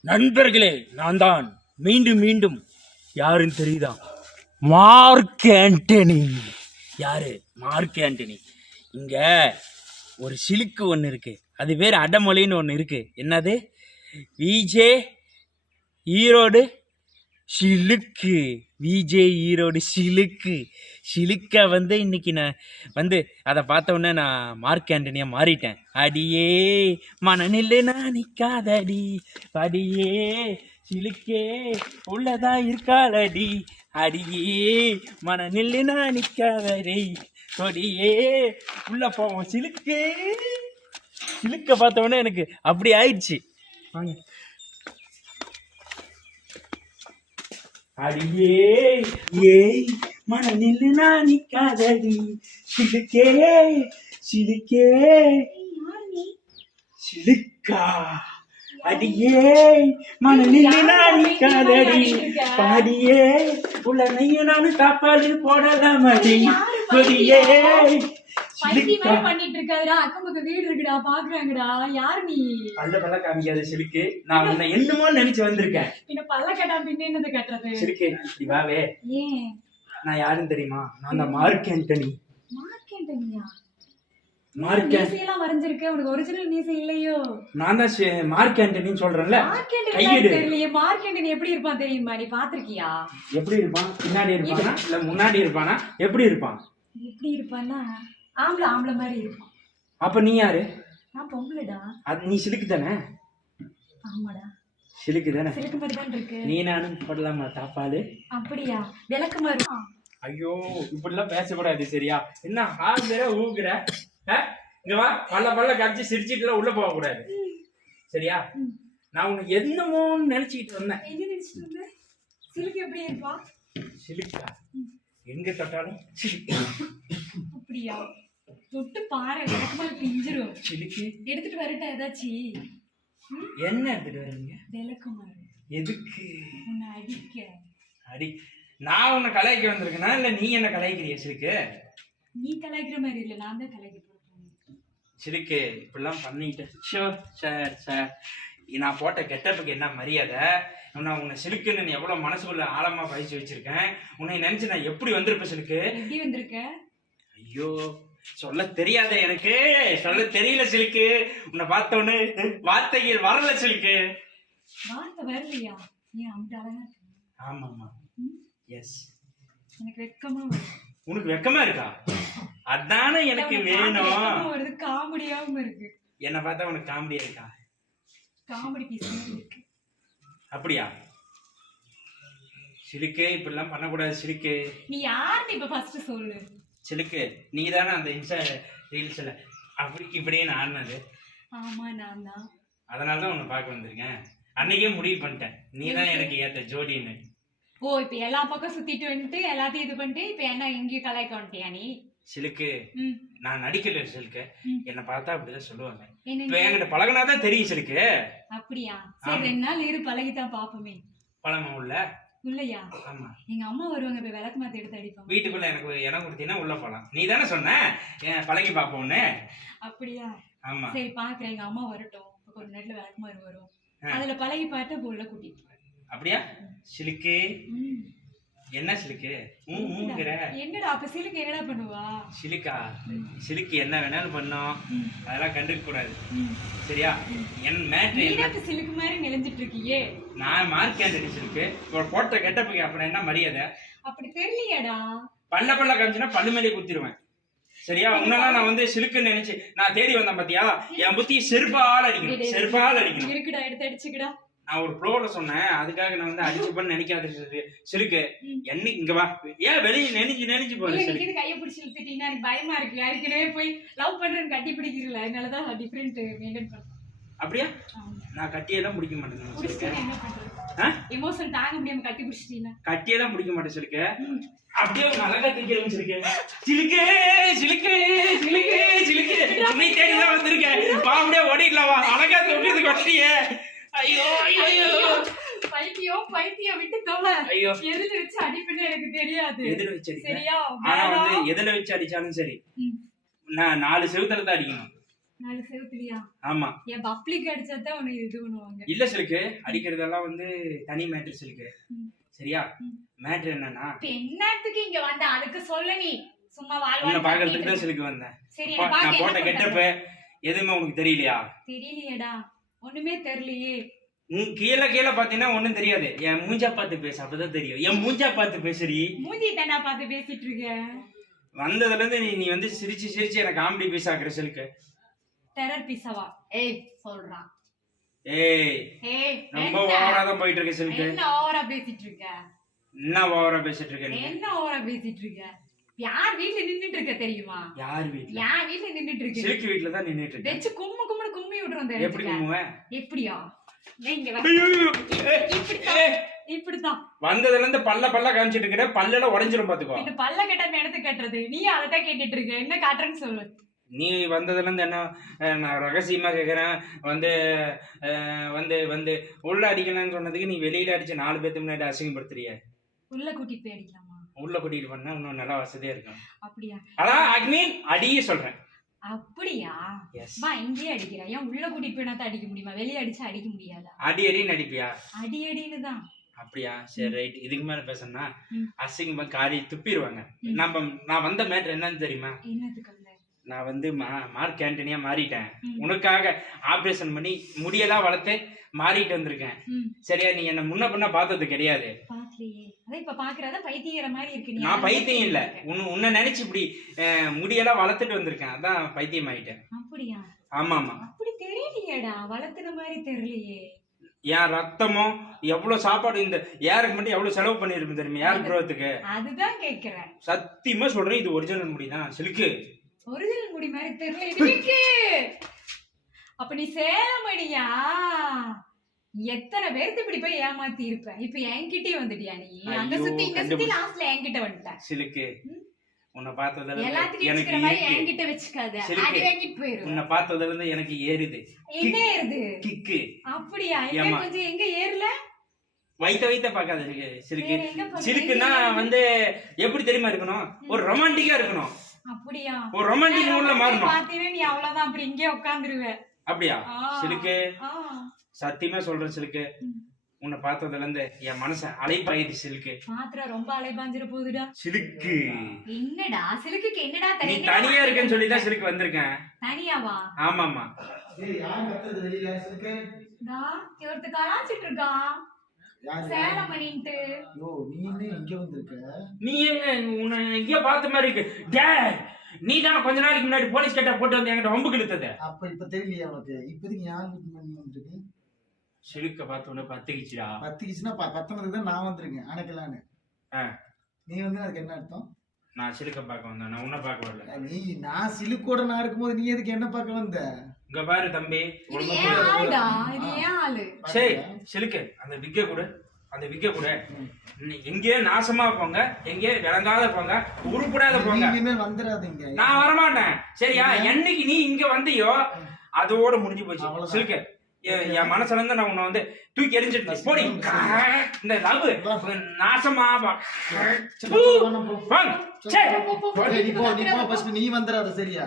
நண்பர்களே நான் தான் மீண்டும் மீண்டும். யாருன்னு தெரியுதா? Mark Antony. யாரு? Mark Antony. இங்க ஒரு சிலுக்கு ஒன்று இருக்கு. அது பேர் அடமொழின்னு ஒன்று இருக்கு. என்னது? விஜே ஈரோடு சிலுக்கு. விஜே ஈரோடு சிலுக்கு. சிலுக்க வந்து இன்னைக்கு நான் வந்து அதை பார்த்தவொடனே நான் மார்க் ஆண்டனியாக மாறிட்டேன். அடியே மனநிலை நான் நிற்காதடி அடியே சிலுக்கே உள்ளதா இருக்காளடி அடியே மனநிலை நான் நிற்காதடி கொடியே உள்ள போவோம் சிலுக்கே. சிலுக்க பார்த்த எனக்கு அப்படி ஆயிடுச்சு. வாங்க. அடியே ஏய் மனநில்லு நான் நிக்காதடி சிலுக்கே சிலுக்கே. சிலுக்கா. அடியே மனநில்லு நான் நிக்காதடி பாடியே உள்ள நெய்ய நானும் சாப்பாடு போடலாம் அடி கொடியே பண்ணிட்டு இருக்காதுடா அக்கம் பக்கம் வீடு இருக்குடா பாக்குறாங்கடா. யார் நீ? பல்ல பல்ல காமிக்காத சிலுக்கு. நான் உன்னை என்னமோ நினைச்சு வந்திருக்கேன். பின்ன பல்ல கட்டா பின்ன என்னது கட்டுறது? சிலுக்கு இப்படி வாவே ஏன்? நான் யாருன்னு தெரியுமா? நான் தான் மார்க் ஆண்டனி. மார்க் வரைஞ்சிருக்க. உனக்கு ஒரிஜினல் மீசை இல்லையோ? நான் தான் மார்க் ஆண்டனின்னு சொல்றேன்ல. தெரியலையே. மார்க்கேண்டனி எப்படி இருப்பான் தெரியுமா? நீ பாத்திருக்கியா? எப்படி இருப்பான்? பின்னாடி இருப்பானா? இல்ல முன்னாடி இருப்பானா? எப்படி இருப்பான்? எப்படி இருப்பான்னா? ஆம்பளை ஆம்பளை மாதிரி இருப்பான் அப்ப நீ யாரு? நான் பொம்பளைடா. அது நீ சிலுக்கு தானே? ஆமாடா. சிலுக்கு தானே? சிலுக்கு மாதிரி தான் இருக்கு. நீ நானும் போடலாமா சாப்பாடு அப்படியா? விளக்கு மாதிரி ஐயோ இப்படிலாம் பேசக்கூடாது சரியா? என்ன ஆகுற ஊகுற? இங்க வா பல்ல பல்ல காமிச்சு சிரிச்சிட்டுலாம் உள்ள போக கூடாது சரியா. நான் உனக்கு என்னமோன்னு நினைச்சிட்டு வந்தேன். என்ன நினைச்சிட்டு இருந்த சிலுக்கு எப்படி இருப்பான் சிலுக்கா? எங்க தொட்டாலும்? அப்படியா? தொட்டு பாரு விளக்கு மாதிரி பிஞ்சிரும். சிலுக்கு எடுத்துட்டு வரட்டா ஏதாச்சி? என்ன எடுத்துட்டு வரீங்க? விளக்கு மாதிரி எதுக்கு? உன்னை அடிக்க. அடி நான் உன்னை கலாய்க்க வந்திருக்கேனா? இல்ல நீ என்ன கலாய்க்கிறிய சிலுக்கு? நீ கலாய்க்கிற மாதிரி இல்ல நான் தான் கலாய்க்க போறேன். சிலுக்கு இப்படிலாம் பண்ணிட்டு ஷோர் சார் சார். நான் போட்ட கெட்டப்புக்கு என்ன மரியாதை? நான் உன்னை சிலுக்குன்னு நீ எவ்வளவு மனசுக்குள்ள ஆழமா பயிற்சி வச்சிருக்கேன்? உன்னை நினைச்சு நான் எப்படி வந்திருப்பேன் சிலுக்கு? எப்படி வந்திருக்க? ஐயோ. சொல்ல தெரியாத எனக்கு. சொல்ல தெரியல சிலுக்கு. உன்னை பார்த்த உடனே வார்த்தைகள் வரல சிலுக்கு. வார்த்தை வரலையா? ஏன் அந்த அழகா இருக்க? ஆமாம்மா. ம்? எஸ் எனக்கு வெக்கமா உனக்கு வெக்கமா இருக்கா? அதானே எனக்கு வேணும். வருது காமெடியாவும் இருக்கு. என்னை பார்த்தா உனக்கு காமெடியா இருக்கா? காமெடி பீஸ் இருக்கு. அப்படியா? சிலுக்கு இப்படிலாம் பண்ணக்கூடாது சிலுக்கு. நீ யாருன்னு இப்ப ஃபர்ஸ்ட் சொல்லு. சிலுக்கு நீ தானே அந்த இன்ஸ்டா ரீல்ஸில் அப்படி இப்படியே நான் ஆடினது ஆமா நான் தான். அதனால தான் உன்னை பார்க்க வந்திருக்கேன். அன்னைக்கே முடிவு பண்ணிட்டேன். நீ தான் எனக்கு ஏற்ற ஜோடின்னு. ஓ இப்ப எல்லா பக்கம் சுத்திட்டு வந்துட்டு எல்லாத்தையும் இது பண்ணிட்டு இப்ப என்ன எங்கேயும் கலாய்க்க வந்துட்டியா நீ? சிலுக்கு நான் நடிக்கல சிலுக்கு. என்னை பார்த்தா அப்படிதான் சொல்லுவாங்க. இப்போ என்கிட்ட பழகினா தான் தெரியும் சிலுக்கு. அப்படியா? சரி. ரெண்டு நாள் இரு பழகிதான் பாப்போமே பழமா உள்ள. இல்லையா? ஆமா. எங்க அம்மா வருவாங்க இப்ப விளக்கு மாத்தி எடுத்து அடிப்பாங்க. வீட்டுக்குள்ள எனக்கு ஒரு இடம் கொடுத்தீங்கன்னா உள்ள போலாம். நீ தானே சொன்ன? ஏன் பழகி பார்ப்போம்னு. அப்படியா? ஆமா. சரி பாக்குறேன். எங்க அம்மா வரட்டும். கொஞ்ச நேரத்துல விளக்கு மாதிரி வரும். அதுல பழகி பாட்டு உள்ள கூட்டிட்டு. அப்படியா? சிலுக்கு. என்ன சிலுக்கு? ஊ ஊங்கிற. என்னடா? அப்ப சிலுக்கு என்னடா பண்ணுவா? சிலுக்கா? சிலுக்கு என்ன வேணாலும் பண்ணோம். அதெல்லாம் கண்டுக்க கூடாது. சரியா? என் மேட்ரு என்ன? நீனத்து சிலுக்கு மாதிரி நெளிஞ்சிட்டு இருக்கியே நான் மார்க் ஆண்டனி சிலுக்கு? இப்போ போட்ட கெட்டப்புக்கு அப்புறம் என்ன மரியாதை? அப்படி தெரியலையாடா. பல்ல பல்ல காமிச்சுன்னா பல்லு மேலே குத்திடுவேன் சரியா? உன்னெல்லாம் நான் வந்து சிலுக்குன்னு நினைச்சு நான் தேடி வந்தேன் பாத்தியா? என் புத்தி செருப்பால் அடிக்கணும். செருப்பால் அடிக்கணும். இருக்குடா எடுத்து அடிச்சுக்கடா. நான் ஒரு ப்ளோல சொன்னேன். அதுக்காக நான் வந்து அடிச்சுப்பன்னு நினைக்காத சிலுக்கு. சிலுக்கு ம். என்ன இங்க வா. ஏன் வெளியே நெனிஞ்சு நெனிஞ்சு போற இல்ல, சிலுக்கு நீங்க இது கையை பிடிச்சி இழுத்துட்டீங்கன்னா எனக்கு பயமா இருக்கு. ஏற்கனவே போய் லவ் பண்றேன்னு கட்டி பிடிக்கிறல. அதனாலதான் டிஃப்ரெண்ட் மெயின்டைன் பண்றேன் அப்படியா. நான் கட்டியெல்லாம் பிடிக்க மாட்டேன்? எமோஷன் தாங்க முடியாம கட்டி பிடிச்சிட்டீங்கன்னா. கட்டியெல்லாம் பிடிக்க மாட்டேன் சிலுக்கு. அப்படியே அழகா தூக்கி சிலுக்கு சிலுக்கு சிலுக்கு சிலுக்கு சிலுக்கு உன்னை தேடிதான் வந்திருக்கேன். வா அப்படியே ஓடிடலாம் வா. அழகா தூக்கிது கட்டியே. ஐயோ ஐயோ பைத்தியம் பைத்தியம் விட்டு தொலை ஐயோ. எதுல வச்சு அடிப்புன்னு எனக்கு தெரியாது. எதிர வச்சு சரியா? ஆனா வந்து. எதுல வச்சு அடிச்சாலும் சரி. நான் நாலு செவுத்துல தான் அடிக்கணும். நாலு செவத்துலயா? ஆமா. என் பப்ளிக் அடிச்சாதான் உனக்கு இது பண்ணுவாங்க. இல்ல சிலுக்கு அடிக்கிறதெல்லாம் வந்து தனி மேட்ரு சிலுக்கு. சரியா. மேட்ரு என்னன்னா? என்னத்துக்கு இங்க வந்த? அதுக்கு சொல்ல நீ. சும்மா வாழ் உன்னை பாக்குறதுக்கு தான் சிலுக்கு வந்தேன் சரி நான் போட்ட கெட்டப்பு எதுவுமே உனக்கு தெரியலையா? தெரியலையேடா. ஒண்ணுமே தெரியலையே. உன் கீழே கீழே பாத்தீங்கன்னா ஒண்ணும் தெரியாது. என் மூஞ்சா பார்த்து பேசு அப்பதான் தெரியும். என் மூஞ்சா பார்த்து பேசுறி மூஞ்சி தானே பார்த்து பேசிட்டு இருக்க? வந்ததுல இருந்து நீ நீ வந்து சிரிச்சு சிரிச்சு எனக்கு காமெடி பீஸ் ஆக்குற சிலுக்கு டெரர் பீஸாவா ஏய் சொல்றான் ஏய் ஏய் ரொம்ப ஓவரா தான் போயிட்டு இருக்க சிலுக்கு என்ன ஓவரா பேசிட்டு இருக்க? என்ன ஓவரா பேசிட்டு இருக்க நீ? என்ன ஓவரா பேசிட்டு இருக்க? யார் வீட்ல நின்னுட்டு இருக்க தெரியுமா? யார் வீட்ல? யார் வீட்ல நின்னுட்டு இருக்கு? சிலுக்கு வீட்ல தான் நின்னுட்டு இருக்கேன். வெச்சு கும்மு கும்முன்னு கும்மி எப்படி தெரிஞ்சுக்க கும்புவேன் எப்படியா. இப்படித்தான். வந்ததுல இருந்து பல்ல பல்ல காமிச்சிட்டு இருக்கிற பல்லெல்லாம் உடைஞ்சிரும் பாத்துக்கோ பின்ன பல்ல கட்ட எடுத்து கட்டுறது. நீ அதைத்தான் கேட்டுட்டு இருக்க. என்ன காட்டுறேன்னு சொல்லு. நீ வந்ததுல இருந்து என்ன நான் ரகசியமா கேக்குறேன். வந்து வந்து வந்து உள்ள அடிக்கலாம்னு சொன்னதுக்கு நீ வெளியில அடிச்சு நாலு பேத்துக்கு முன்னாடி அசிங்கப்படுத்துறிய. உள்ள கூட்டிட்டு போய் அடிக்கலாமா? உள்ள கூட்டிட்டு பண்ணா இன்னும் நல்லா வசதியா இருக்கும். அப்படியா? அதான் அக்மீன் அடியே சொல்றேன். அப்படியா? வா இங்கேயே அடிக்கிற. ஏன் உள்ள கூட்டிட்டு தான் அடிக்க முடியுமா? வெளியே அடிச்சா அடிக்க முடியாதா? அடி அடின்னு அடிப்பியா? அடி அடின்னு தான். அப்படியா? சரி ரைட் இதுக்கு மேல பேசணும்னா. அசிங்கமா காரி துப்பிடுவாங்க. நம்ம நான் வந்த மேட்ரு என்னன்னு தெரியுமா? என்னத்துக்கு? வந்த நான் வந்து மா மார்க் ஆண்டனியா மாறிட்டேன். உனக்காக ஆபரேஷன் பண்ணி முடியெல்லாம் வளர்த்து மாறிட்டு வந்திருக்கேன். சரியா நீ என்ன முன்ன பின்ன பார்த்தது கிடையாது. நான் பைத்தியம் இல்ல. இருக்க. உன்னை நினைச்சு இப்படி முடியெல்லாம் வளர்த்துட்டு வந்திருக்கேன். அதான் பைத்தியம் ஆயிட்டேன் அப்படியா? ஆமா ஆமா அப்படி தெரியலையேடா. வளர்த்துன மாதிரி தெரியலையே. என் ரத்தமும் எவ்வளவு சாப்பாடு இந்த ஏருக்கு மட்டும் எவ்வளவு செலவு பண்ணிருப்பேன் தெரியுமா? ஏர் குரோத்துக்கு அதுதான் கேக்குறேன். சத்தியமா சொல்றேன் இது ஒரிஜினல் முடி தான். சிலுக்கு. ஒரிஜினல் முடி மாதிரி தெரியல. இதுக்கு அப்ப நீ சேலமடியா எத்தனை பேருக்கு இப்படி போய் ஏமாத்தி இருப்ப? இப்ப என்கிட்டயே வந்துட்டியா நீ? அங்க சுத்தி இங்க சுத்தி லாஸ்ட்ல என்கிட்ட வந்துட்ட. சிலுக்கு. உன்னை பார்த்ததுல எல்லாத்துக்கும் எனக்கு மாதிரி என்கிட்ட வச்சுக்காத. அடி வாங்கிட்டு போயிரு. உன்னை பார்த்ததுல இருந்து எனக்கு ஏறுது. என்ன ஏறுது? கிக்கு. அப்படியா? ஏம்மா. கொஞ்சம் எங்க ஏறல? வைத்த வைத்த பார்க்காத சிலுக்கு? சிலுக்குன்னா? வந்து எப்படி தெரியுமா இருக்கணும்? ஒரு ரொமான்டிக்கா இருக்கணும். அப்படியா? ஒரு ரொமான்டிக் மூட்ல மாறணும். பாத்தீங்கன்னா நீ அவ்வளவுதான். அப்படி இங்கே உட்காந்துருவ அப்படியா? சிலுக்கு ஆ. சத்தியமா சொல்றேன் சிலுக்கு. உன்னை பார்த்ததுல இருந்து என் மனச அலைப்பாயுது சிலுக்கு. மாத்திரம் ரொம்ப அலைபாஞ்சிர போகுதுடா. சிலுக்கு. என்னடா? சிலுக்குக்கு என்னடா நீ தனியா? இருக்கேன்னு சொல்லி தான் சிலுக்கு வந்திருக்கேன். தனியாவா? ஆமாமா ஏய், யார் கத்துறது? வெளியில இருக்கு? டா ஒருத்த கலாச்சிட்டு இருக்கான் சேலம் பண்ணிட்டு யோ, நீ என்ன இங்க வந்திருக்க? நீ உன்னை எங்கேயோ பார்த்த மாதிரி இருக்கு. டேய் நீ தான் கொஞ்ச நாளைக்கு முன்னாடி போலீஸ் கேட்டா போட்டு வந்து என்கிட்ட வம்பு இழுத்தது அப்ப இப்ப தெரியலையா உனக்கு? இப்போதைக்கு யார் வீட்டு மணி வந்திருக்கு? சிலுக்க பார்த்த உடனே பத்துக்கிச்சுடா. பத்துக்குச்சுன்னா ப- பத்தொன்பதுக்கு தான் நான் வந்திருக்கேன். அணைக்கலான்னு. ஆ. நீ வந்து அதுக்கு என்ன அர்த்தம்? நான் சிலுக்க பார்க்க வந்தேன். நான் உன்னை பார்க்க வரல. நீ நான் சிலுக்கோட நான் இருக்கும்போது நீ எதுக்கு என்ன பார்க்க வந்த? இங்க பாரு தம்பி சரி சிலுக்கு அந்த விக்க கூட அந்த விக்க கூட. எங்கேயோ நாசமா போங்க எங்கேயோ விளங்காத போங்க உருப்படாத போங்க வந்துடாதீங்க நான் வரமாட்டேன் சரியா என்னைக்கு நீ இங்க வந்தியோ அதோட முடிஞ்சு போச்சு. சிலுக்கு என் மனசுல இருந்து நான் உன்னை வந்து தூக்கி எரிஞ்சிட்டு போடி இந்த லவ் நாசமா நீ வந்துடாத சரியா